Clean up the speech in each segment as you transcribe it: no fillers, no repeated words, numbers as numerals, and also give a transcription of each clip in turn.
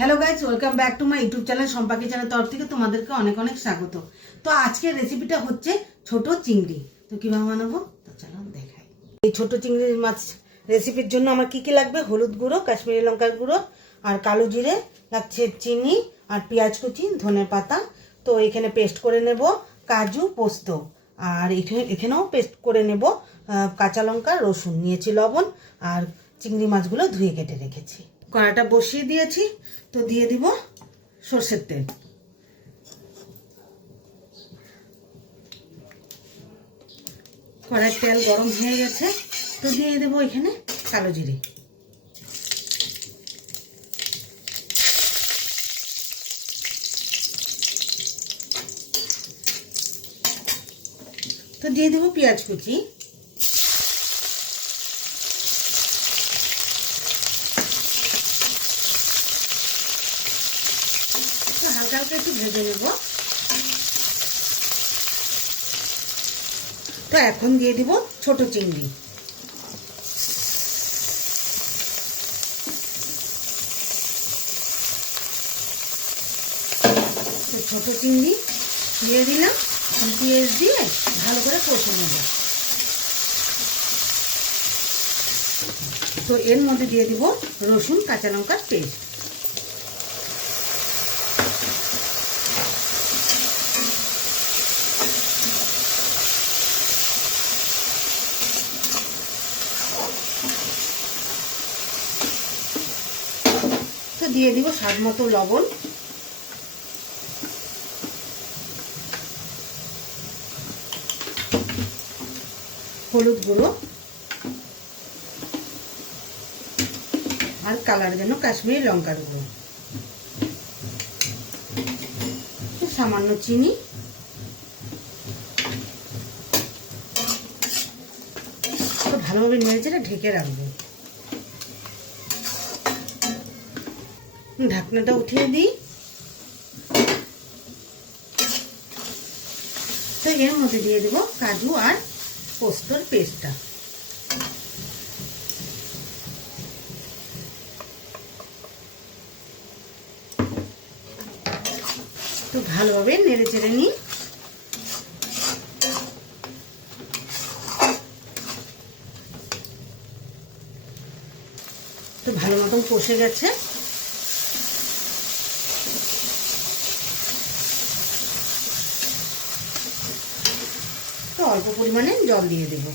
Hello guys, welcome back to my YouTube channel সম্পাকি channel তরফ থেকে তোমাদেরকে অনেক অনেক স্বাগত। তো আজকের রেসিপিটা হচ্ছে ছোট চিংড়ি। তো কিভাবে বানাবো তো চলো দেখাই। এই ছোট চিংড়ির মাছ রেসিপির জন্য আমার কি কি লাগবে: হলুদ গুঁড়ো, কাশ্মীরি লঙ্কার গুঁড়ো, আর কালো জিরে লাগছে, চিনি আর পেঁয়াজ কুচি, ধনে পাতা। তো এখানে পেস্ট করে নেব কাজু পোস্ত, আর এখানেও পেস্ট করে নেব কাঁচা লঙ্কা, রসুন নিয়েছি, লবণ, আর চিংড়ি মাছগুলো ধুয়ে কেটে রেখেছি। কড়াটা বসিয়ে দিয়েছি, তো দিয়ে দিব সর্ষের তেল। কড়াইয়ের তেল গরম হয়ে গেছে, তো দিয়ে দেবো এখানে কালো জিরে। তো দিয়ে দেবো পেঁয়াজ কুচি। হালকা হালকা একটু ভেজে নেব। তো এখন দিয়ে দিব ছোট চিংড়ি। তো ছোট চিংড়ি দিয়ে দিলাম, পেঁয়াজ দিয়ে ভালো করে কষে নেব। তো এর মধ্যে দিয়ে দিব রসুন, কাঁচা লঙ্কার পেস্ট। তো দিয়ে দিব স্বাদ মতো লবণ। হলুদ গুঁড়ো আর কালার জন্য কাশ্মীরি লঙ্কার গুঁড়ো, সামান্য চিনি, তো ভালোভাবে নেড়ে ঢেকে রাখবো। ঢাকনাটা উঠিয়ে দিই। তো এর মধ্যে দিয়ে দেব কাজু আর পোস্তর পেস্টটা। তো ভালোভাবে নেড়ে চেড়ে নিই। তো ভালো মতন কষে গেছে। তো অল্প পরিমাণে জল দিয়ে দেব।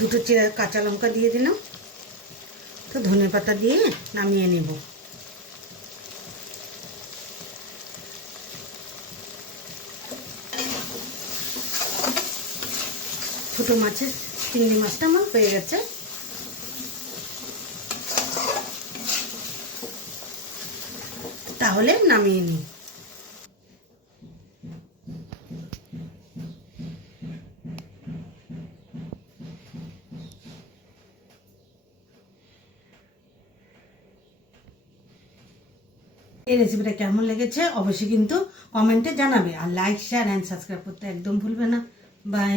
দুটো চেরা কাঁচা লঙ্কা দিয়ে দিলাম। তো ধনে পাতা দিয়ে নামিয়ে নেব। ছোট মাছের চিংড়ি মাছটা আমার হয়ে গেছে। তাহলে নামিয়ে নিই। এই রেসিপিটা কেমন লেগেছে অবশ্যই কিন্তু কমেন্টে জানাবে, আর লাইক, শেয়ার এন্ড সাবস্ক্রাইব করতে একদম ভুলবে না। বাই।